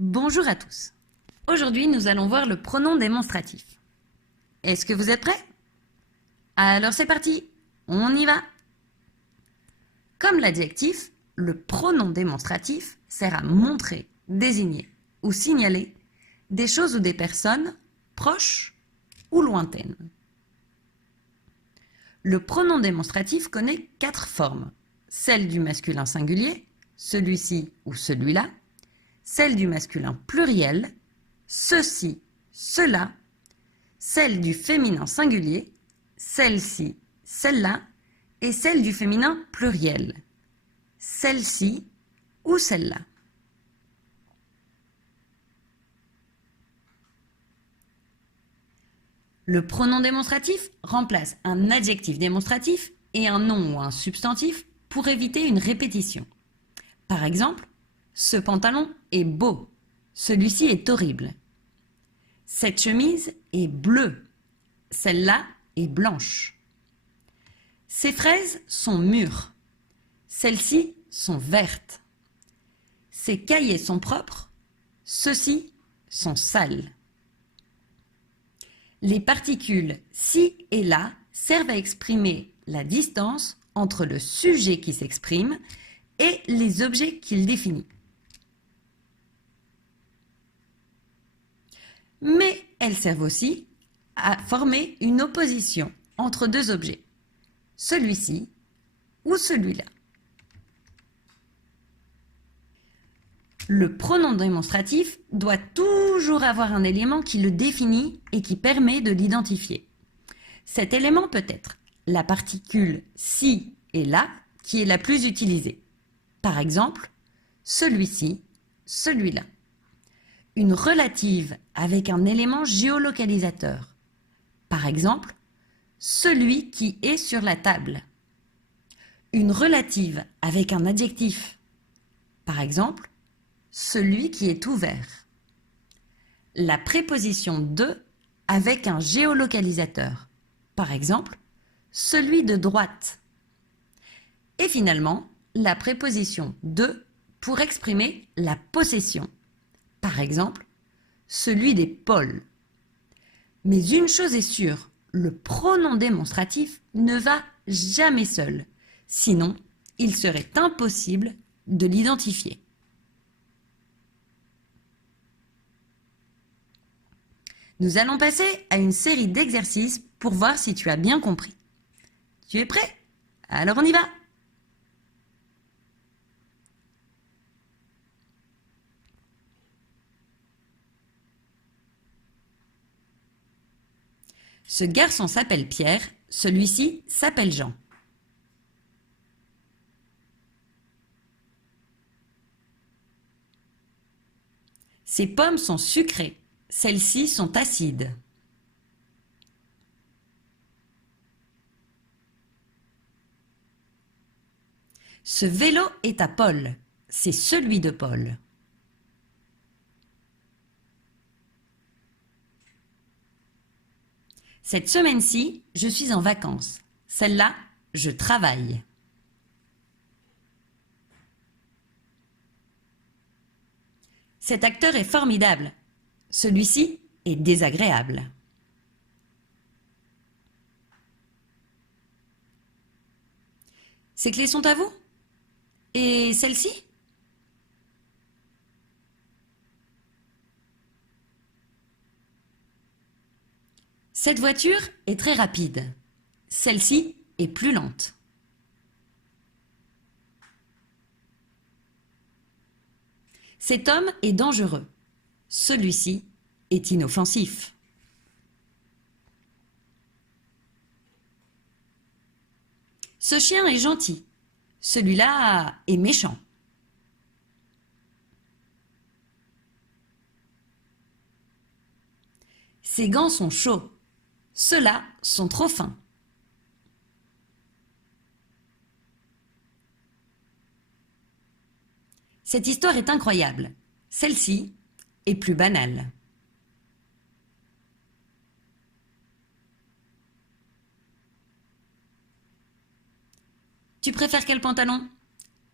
Bonjour à tous. Aujourd'hui, nous allons voir le pronom démonstratif. Est-ce que vous êtes prêts? Alors c'est parti, on y va. Comme l'adjectif, le pronom démonstratif sert à montrer, désigner ou signaler des choses ou des personnes proches ou lointaines. Le pronom démonstratif connaît 4 formes. Celle du masculin singulier, celui-ci ou celui-là, celle du masculin pluriel, ceci, cela, celle du féminin singulier, celle-ci, celle-là, et celle du féminin pluriel, celle-ci ou celle-là. Le pronom démonstratif remplace un adjectif démonstratif et un nom ou un substantif pour éviter une répétition. Par exemple, ce pantalon est beau, celui-ci est horrible. Cette chemise est bleue, celle-là est blanche. Ces fraises sont mûres, celles-ci sont vertes. Ces cahiers sont propres, ceux-ci sont sales. Les particules ci et là servent à exprimer la distance entre le sujet qui s'exprime et les objets qu'il définit. Mais elles servent aussi à former une opposition entre deux objets, celui-ci ou celui-là. Le pronom démonstratif doit toujours avoir un élément qui le définit et qui permet de l'identifier. Cet élément peut être la particule ci et là qui est la plus utilisée. Par exemple, celui-ci, celui-là. Une relative avec un élément géolocalisateur. Par exemple, celui qui est sur la table. Une relative avec un adjectif. Par exemple, celui qui est ouvert. La préposition de avec un géolocalisateur. Par exemple, celui de droite. Et finalement, la préposition de pour exprimer la possession. Par exemple, celui des pôles. Mais une chose est sûre, le pronom démonstratif ne va jamais seul. Sinon, il serait impossible de l'identifier. Nous allons passer à une série d'exercices pour voir si tu as bien compris. Tu es prêt? Alors on y va! Ce garçon s'appelle Pierre, celui-ci s'appelle Jean. Ces pommes sont sucrées, celles-ci sont acides. Ce vélo est à Paul, c'est celui de Paul. Cette semaine-ci, je suis en vacances. Celle-là, je travaille. Cet acteur est formidable. Celui-ci est désagréable. Ces clés sont à vous? Et celle-ci? Cette voiture est très rapide. Celle-ci est plus lente. Cet homme est dangereux. Celui-ci est inoffensif. Ce chien est gentil. Celui-là est méchant. Ces gants sont chauds. Ceux-là sont trop fins. Cette histoire est incroyable. Celle-ci est plus banale. Tu préfères quel pantalon?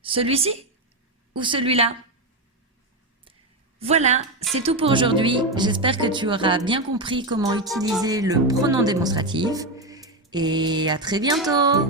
Celui-ci ou celui-là? Voilà, c'est tout pour aujourd'hui. J'espère que tu auras bien compris comment utiliser le pronom démonstratif. Et à très bientôt!